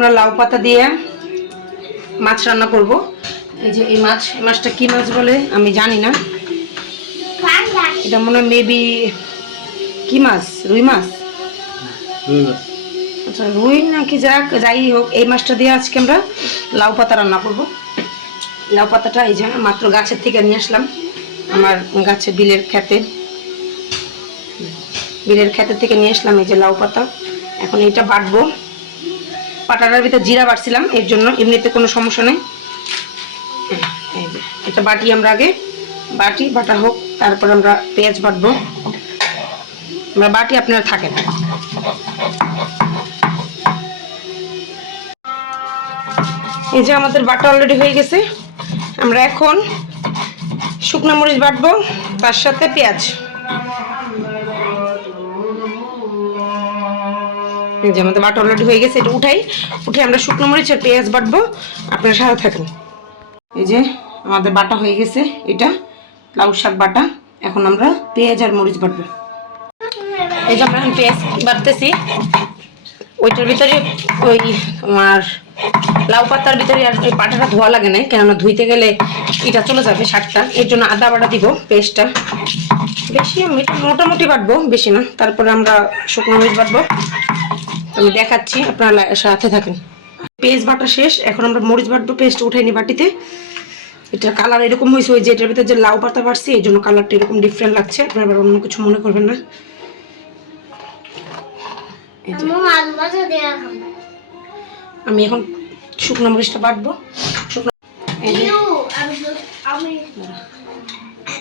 আমরা লাউ পাতা দিয়ে মাছ রান্না করব। এই যে এই মাছটা কি মাছ বলে আমি জানি না, এটা মনে হয় মেবি কি মাছ, রুই মাছ। আচ্ছা রুই নাকি যাই হোক, এই মাছটা দিয়ে আজকে আমরা লাউ পাতা রান্না করব। লাউ পাতাটা এই যে মাত্র গাছের থেকে নিয়ে আসলাম, আমার গাছে বিলের খেতে থেকে নিয়ে আসলাম এই যে লাউ পাতা। এখন এটা বাটবো, পাটাটার ভিতরে জিরা বাটছিলাম এর জন্য, এমনিতে কোনো সমস্যা নেই। এই যে এটা বাটি, আমরা আগে বাটা হোক, তারপর আমরা পেঁয়াজ বাটবো। আমরা বাটি, আপনারা থাকেন। এই যে আমাদের বাটা অলরেডি হয়ে গেছে। আমরা এখন শুকনো মরিচ বাটবো, তার সাথে পেঁয়াজ। এই যে আমাদের বাটা অলরেডি হয়ে গেছে, এটা উঠে আমরা শুকনো মরিচ আর পেঁয়াজ বাটবো, আপনারা সাথে থাকেন। এই যে আমাদের বাটা হয়ে গেছে, এটা লাউ শাক বাটা। এখন আমরা পেঁয়াজ আর মরিচ বাটবো। এই যে আমরা এখন পেঁয়াজ বাটতেছি, ওইটার ভিতরে ওই আমার লাউ পাতার ভিতরে আর ওই পাটাটা ধোয়া লাগে না, কেননা ধুইতে গেলে এটা চলে যাবে শাকটা, এর জন্য আদা বাটা দিব, পেস্টটা বেশি মোটামুটি বাটবো, বেশি না। তারপরে আমরা শুকনো মরিচ বাটবো, আমি দেখাচ্ছি, আপনারা সাথে থাকেন। পেস্ট বাটা শেষ, এখন আমরা মরিচ বাটবো, পেস্ট উঠাইনি বাটিতে। এটা কালার এরকম হয়েছে, ওই যে এটার ভিতরে যে লাউ পাতা বাড়ছে এই জন্য কালারটা এরকম ডিফারেন্ট লাগছে, আপনারা আবার অন্য কিছু মনে করবেন না। আমি এখন শুকনো মরিচটা বাটবো।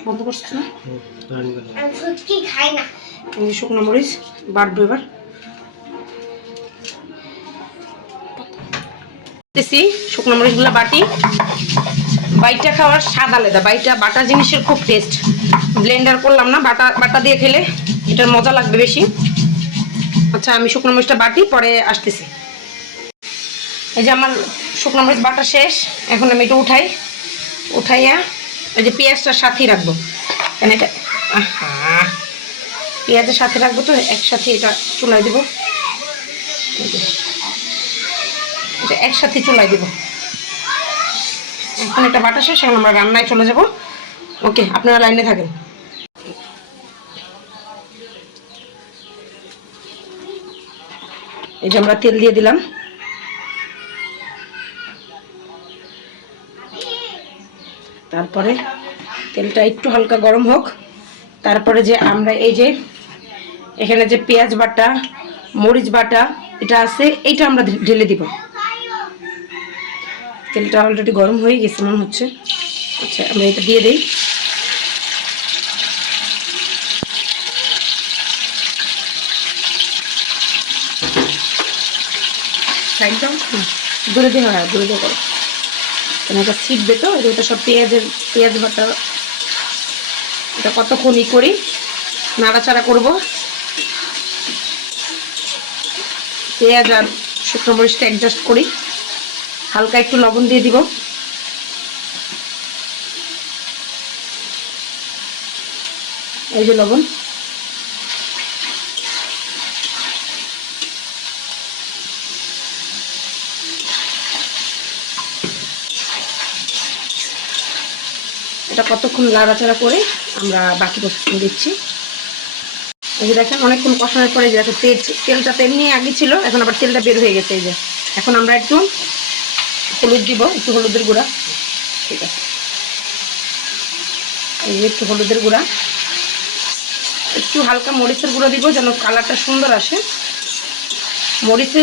বন্ধ করছিস না, শুকনো মরিচ বাটবো এবার। শুকনো মরিচগুলো বাইটা খাওয়ার স্বাদ আলাদা, বাটা জিনিসের খুব টেস্ট। ব্লেন্ডার করলাম না, বাটা দিয়ে খেলে এটার মজা লাগবে বেশি। আচ্ছা আমি শুকনো মরিচটা বাটি, পরে আসতেছি। এই যে আমার শুকনো মরিচ বাটা শেষ, এখন আমি এটা উঠাইয়া এই যে পেঁয়াজটার সাথেই রাখবো, কারণ এটা পেঁয়াজের সাথে রাখবো, তো একসাথে এটা চুলায় দেবো, এটা একসাথে চুলায় দেবো। এখন এটা বাটা শেষ, এখন আমরা রান্নায় চলে যাব। ওকে, আপনারা লাইনে থাকেন। এই যে আমরা তেল দিয়ে দিলাম, তারপরে তেলটা একটু হালকা গরম হোক, তারপরে যে আমরা এই যে এখানে যে পেঁয়াজ বাটা মরিচ বাটা এটা আছে, এইটা আমরা ঢেলে দিব। তেলটা অলরেডি গরম হয়ে গেছে মনে হচ্ছে। আচ্ছা আমরা এটা দিয়ে দিই। একদম দূরে দিয়ে, হয় দূরে দিয়ে করো, কেন এটা ছিটবে, তো এটা সব পেঁয়াজ বাটা। এটা কতক্ষণই করি, নাড়াচাড়া করব। পেঁয়াজ আর শুকনো মরিচটা অ্যাডজাস্ট করি, হালকা একটু লবণ দিয়ে দিব। এই যে লবণ, এটা কতক্ষণ নাড়াচাড়া করে আমরা বাকি প্রসেসিং দিচ্ছি। এই যে দেখেন অনেকক্ষণ কষানোর পরে যে দেখো তেলটা তেমনি আগে ছিল, এখন আবার তেলটা বের হয়ে গেছে। এই যে এখন আমরা একটু হলুদ দিব, একটু হলুদের গুঁড়া, ঠিক আছে, এই যে একটু হলুদের গুঁড়া, একটু হালকা মরিচের গুঁড়ো দিব যেন কালারটা সুন্দর আসে। মরিচ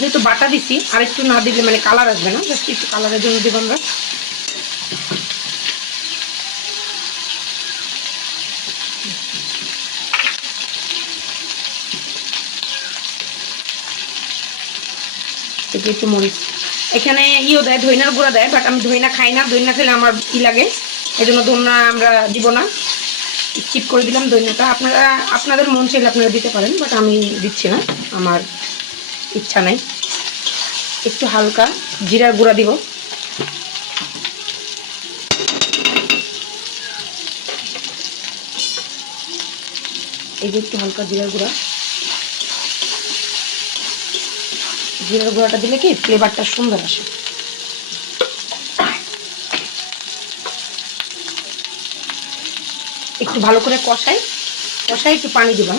যেহেতু বাটা দিছি, আর একটু না দিলে মানে কালার আসবে না, জাস্ট একটু কালারের জন্য দিব আমরা। একটু মরিচ এখানে ইও দেয়, ধইনার গুঁড়া দেয়, বাট আমি ধইনা খাই না, ধইনা খেলে আমার লাগে, এই জন্য ধইনা আমরা দিব না, স্কিপ করে দিলাম ধইনাটা। আপনাদের মন চাইলে আপনারা দিতে পারেন, বাট আমি দিচ্ছি না, আমার ইচ্ছা নাই। একটু হালকা জিরার গুঁড়া দিব, এই যে একটু হালকা জিরার গুঁড়া, জিরার গুঁড়াটা দিলে কি ফ্লেভারটা সুন্দর আসে। একটু ভালো করে কষাই একটু পানি দিব।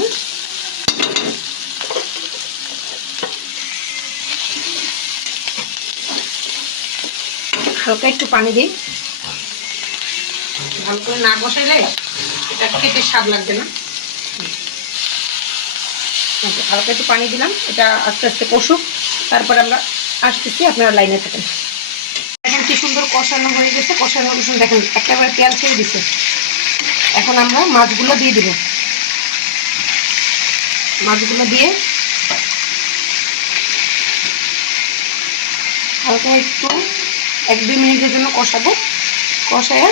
হালকা একটু পানি দিই, ভালো করে না কষাইলে এটা খেতে স্বাদ লাগবে না। হালকা একটু পানি দিলাম, এটা আস্তে আস্তে কষুক, তারপর আমরা আসতেছি, আপনারা লাইনে থাকেন। এখন কি সুন্দর কষানো হয়ে গেছে, কষানো রসুন দেখেন একেবারে তেল ছেড়ে দিছে। এখন আমরা মাছগুলো দিয়ে দিব। মাছগুলো দিয়ে হালকা একটু 1-2 মিনিটের জন্য কষাবো। কষায়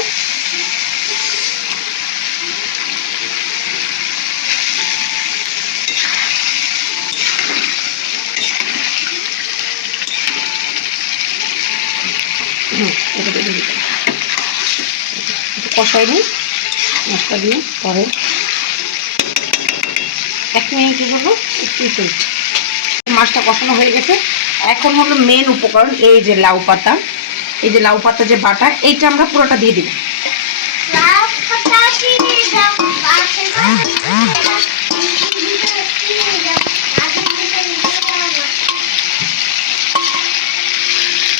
এটা দিয়ে দিতে কষাই নিই মাছটা দিয়ে। পরে 1 মিনিটের জন্য একটু মাছটা কষানো হয়ে গেছে। এখন হলো মেন উপকরণ, এই যে লাউ পাতা, এই যে লাউ পাতা যে বাটা, এইটা আমরা পুরোটা দিয়ে দিব।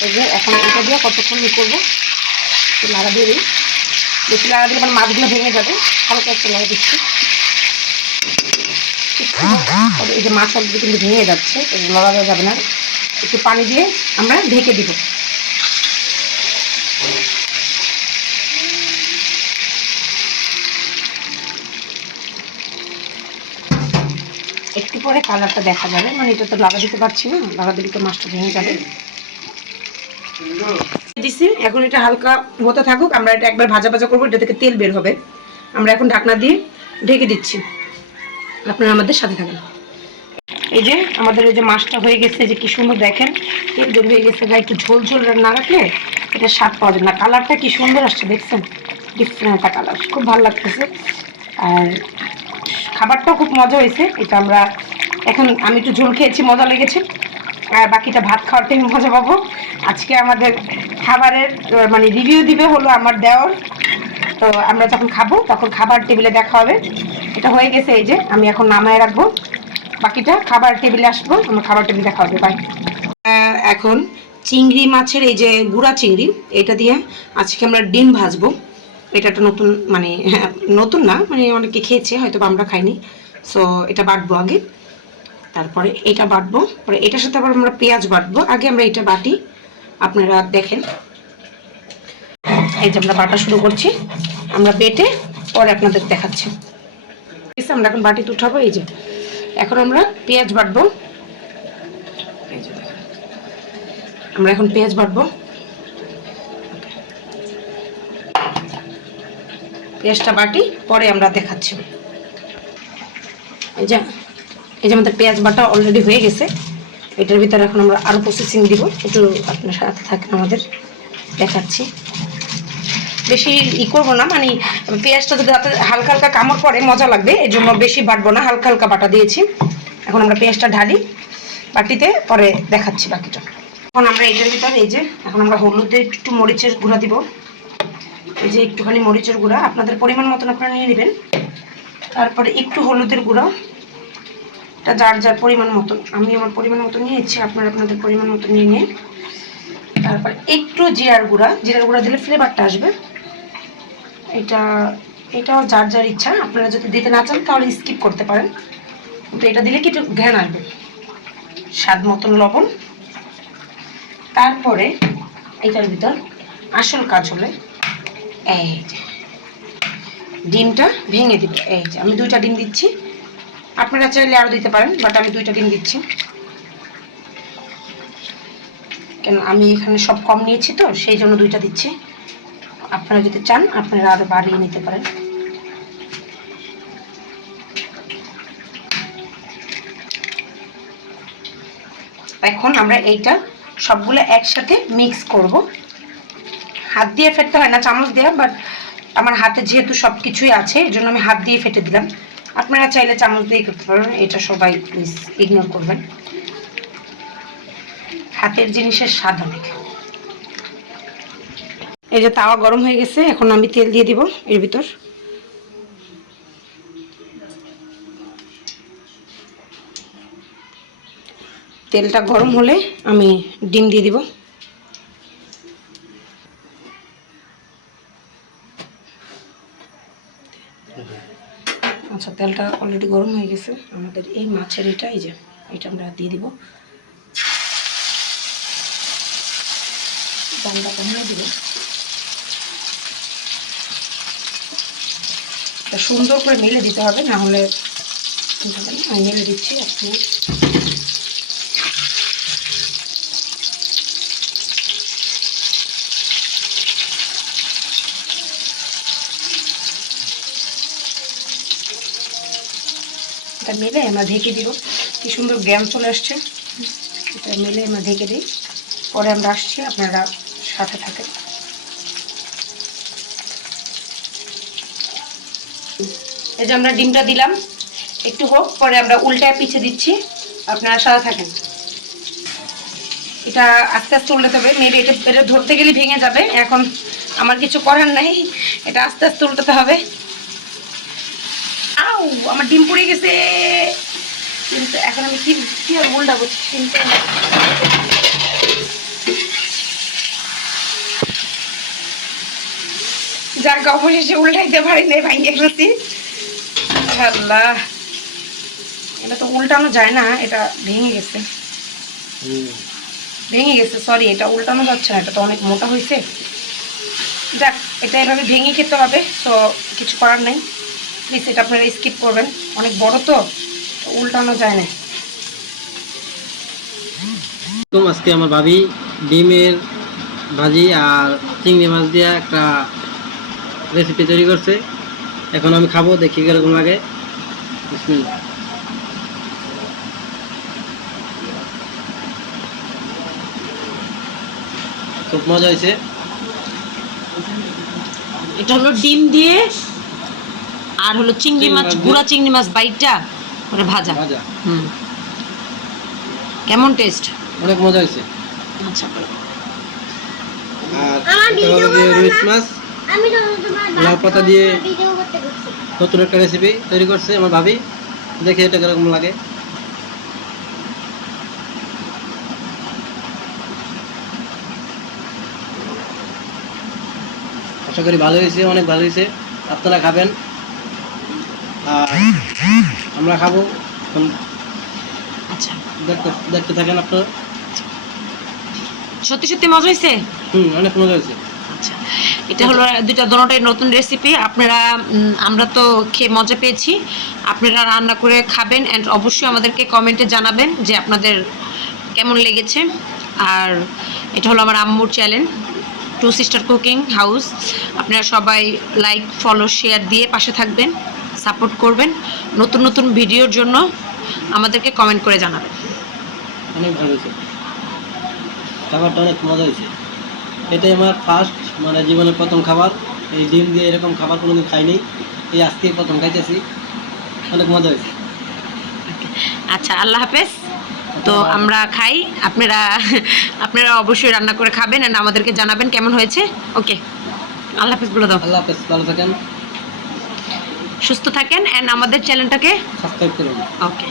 এই যে এখন এটা দিয়ে কতক্ষণ করবো, একটু লাগা দিয়ে দিই। বেশি লাগা দিলে আমার মাছগুলো ভেঙে যাবে, হালকা একটু লাগা দিচ্ছি। এই যে মাছ অলরেডি কিন্তু ভেঙে যাচ্ছে, লড়া দেওয়া যাবে না। একটু পানি দিয়ে আমরা ঢেকে দিব। একটু পরে কালারটা দেখা যাবে, মানে এটা তো লাগা দিতে পারছি না, লাগা দিলে তো মাছটা ভেঙে যাবে। দিছি, এখন এটা হালকা হতে থাকুক, আমরা এটা একবার ভাজা ভাজা করবো, এটা থেকে তেল বের হবে। আমরা এখন ঢাকনা দিয়ে ঢেকে দিচ্ছি, আপনারা আমাদের সাথে থাকেন। এই যে আমাদের এই যে মাছটা হয়ে গেছে, যে কি সুন্দর দেখেন তেল বের হয়ে গেছে। একটু ঝোল ঝোল না রাখলে এটা স্বাদ পাওয়া যায় না। কালারটা কি সুন্দর আসছে দেখছেন, ডিফারেন্ট একটা কালার, খুব ভালো লাগতেছে। আর খাবারটাও খুব মজা হয়েছে। এটা আমরা এখন, আমি একটু ঝোল খেয়েছি, মজা লেগেছে, আর বাকিটা ভাত খাওয়ার টাইম মজা পাবো। আজকে আমাদের খাবারের মানে রিভিউ দিবে হলো আমার দেওর। তো আমরা যখন খাবো তখন খাবার টেবিলে দেখা হবে। এটা হয়ে গেছে, এই যে আমি এখন নামায় রাখবো, বাকিটা খাবার টেবিলে আসবো, আমার খাবার টেবিল দেখা হবে। বাই। এখন চিংড়ি মাছের এই যে গুঁড়া চিংড়ি, এটা দিয়ে আজকে আমরা ডিম ভাজবো। এটা একটা নতুন, মানে হ্যাঁ নতুন না, মানে অনেকে খেয়েছে হয়তো, আমরা খাইনি। সো এটা বাটবো আগে, তারপরে এটা বাটবো, পরে এটার সাথে আবার আমরা পেঁয়াজ বাটবো। আগে আমরা এটা বাটি, আপনারা দেখেন। এই যে আমরা বাটা শুরু করছি, আমরা বেটে পরে আপনাদের দেখাচ্ছি। আমরা এখন বাটিতে উঠাবো। এই যে এখন আমরা পেঁয়াজ বাটবো, আমরা এখন পেঁয়াজ বাটবো। পেঁয়াজটা বাটি পরে আমরা দেখাচ্ছি। এই যে আমাদের পেঁয়াজ বাটা অলরেডি হয়ে গেছে। এটার ভিতরে এখন আমরা আরো প্রসেসিং দিব, একটু আপনার সাথে থাকেন, আমাদের দেখাচ্ছি। বেশি করবো না, মানে পেঁয়াজটা যদি হালকা হালকা কামড় পরে মজা লাগবে, এই জন্য বেশি বাটবো না, হালকা হালকা বাটা দিয়েছি। এখন আমরা পেঁয়াজটা ঢালি বাটিতে, পরে দেখাচ্ছি বাকিটা। এখন আমরা এটার ভিতরে এই যে এখন আমরা হলুদে একটু মরিচের গুঁড়া দিব। এই যে একটুখানি মরিচের গুঁড়া আপনাদের পরিমাণ মতন আপনারা নিয়ে নেবেন। তারপরে একটু হলুদের গুঁড়া, এটা যার যার পরিমাণ মতন, আমি আমার পরিমাণ মতন নিয়েছি, আপনারা আপনাদের পরিমাণ মতন নিয়ে নিন। তারপরে একটু জিরার গুঁড়া দিলে ফ্লেভারটা আসবে। এটাও যার যার ইচ্ছা, আপনারা যদি দিতে না চান তাহলে স্কিপ করতে পারেন, কিন্তু এটা দিলে কি একটু ঘ্রাণ আসবে। স্বাদ মতন লবণ। তারপরে এটার ভিতর আসল কাজ হলে এই যে ডিমটা ভেঙে দিবে। এই যে আমি 2টা ডিম দিচ্ছি, আপনারা চাইলে আরো দিতে পারেন, বাট আমি 2টা ডিম দিচ্ছি, কেন আমি এখানে সব কম নিয়েছি তো সেই জন্য 2টা দিচ্ছি। আপনারা যদি চান আপনারা আরো বাড়িয়ে নিতে পারেন। এখন আমরা এইটা সবগুলো একসাথে মিক্স করব। হাত দিয়ে ফেটতে হয় না, চামচ দিয়ে, বাট আমার হাতে যেহেতু সব কিছুই আছে এই জন্য আমি হাত দিয়ে ফেটে দিলাম। আপনারা চাইলে চামচ দিয়ে করতে পারেন, এটা সবাই প্লিজ ইগনোর করবেন। হাতের জিনিসের স্বাদ অনেক। এই যে তাওয়া গরম হয়ে গেছে, এখন আমি তেল দিয়ে দিব এর ভিতর। তেলটা গরম হলে আমি ডিম দিয়ে দিব। আচ্ছা, তেলটা অলরেডি গরম হয়ে গেছে। আমাদের এই মাছের এটা, এই যে এটা আমরা দিয়ে দিব। দামটা কমিয়ে দিব। সুন্দর করে মেলে দিতে হবে, না হলে আমি মেলে দিচ্ছি। আপনি এটা মেলে আমরা ঢেকে দিব। কি সুন্দর গ্যাম চলে আসছে। এটা মেলে আমরা ঢেকে দিই, পরে আমরা আসছি, আপনারা সাথে থাকেন। এই যে আমরা ডিমটা দিলাম, একটু হোক, পরে আমরা উল্টায় পিছিয়ে দিচ্ছি, আপনারা সাথে থাকেন। এটা আস্তে আস্তে উল্টাতে হবে, মেয়েটা এটা ধরতে গেলে ভেঙে যাবে। এখন আমার কিছু করার নাই, এটা আস্তে আস্তে উল্টাতে হবে। আউ, আমার ডিম পুড়ে গেছে। কিন্তু এখন আমি কি আর উল্টাবো, চিন্তা যাক, অবশেষে উল্টাইতে পারি নাই, ভাঙিয়ে গেছি। আল্লাহ, এটা তো উল্টানো যায় না, এটা ভেঙে গেছে। সরি, এটা উল্টানো যাচ্ছে না, এটা তো অনেক মোটা হয়েছে। যাক, এটা এভাবে ভেঙে খেতে হবে, তো কিছু করার নেই। প্লিজ এটা আপনারা স্কিপ করবেন, অনেক বড় তো উল্টানো যায় না। আজকে আমার ভাবি ডিমের ভাজি আর চিংড়ি মাছ দিয়ে একটা রেসিপি তৈরি করছে। এখন আমি খাবো, দেখি কিরকম লাগে। বিসমিল্লাহ। খুব মজা হয়েছে। এটা হলো ডিম দিয়ে আর হলো চিংড়ি মাছ, গুঁড়া চিংড়ি মাছ বাইটা করে ভাজা। কেমন টেস্ট? অনেক মজা হয়েছে। আচ্ছা, আর রুই মাছ লাউ পাতা দিয়ে নতুন একটা রেসিপি তৈরি করছে আমার ভাবি, দেখে এটা কিরকম লাগে। আশা করি ভালো হয়েছে, অনেক ভালো হয়েছে। আপনারা খাবেন আর আমরা খাবো। আচ্ছা, দেখতে থাকেন আপনারা। সত্যি সত্যি মজা হয়েছে। অনেক মজা হয়েছে। আচ্ছা, এটা হলো দুটোটাই নতুন রেসিপি। আপনারা, আমরা তো খেয়ে মজা পেয়েছি, আপনারা রান্না করে খাবেন অ্যান্ড অবশ্যই আমাদেরকে কমেন্টে জানাবেন যে আপনাদের কেমন লেগেছে। আর এটা হলো আমার আম্মুর channel, two sister cooking house. আপনারা সবাই লাইক, ফলো, শেয়ার দিয়ে পাশে থাকবেন, সাপোর্ট করবেন। নতুন নতুন ভিডিওর জন্য আমাদেরকে কমেন্ট করে জানাবেন। অনেক ভালো হয়েছে, খাবারটা অনেক মজা হয়েছে। এটাই আমার ফার্স্ট, মানে জীবনের প্রথম খাবার। এই ডিম দিয়ে এরকম খাবার কোনোদিন খাইনি, এই আজকে প্রথম খাইতেছি। অনেক মজা হয়েছে। আচ্ছা, আল্লাহ হাফেজ। তো আমরা খাই, আপনারা অবশ্যই রান্না করে খাবেন এন্ড আমাদেরকে জানাবেন কেমন হয়েছে। ওকে, আল্লাহ হাফেজ বলে দাও। আল্লাহ হাফেজ, ভালো থাকেন, সুস্থ থাকেন এন্ড আমাদের চ্যানেলটাকে সাবস্ক্রাইব করুন। ওকে।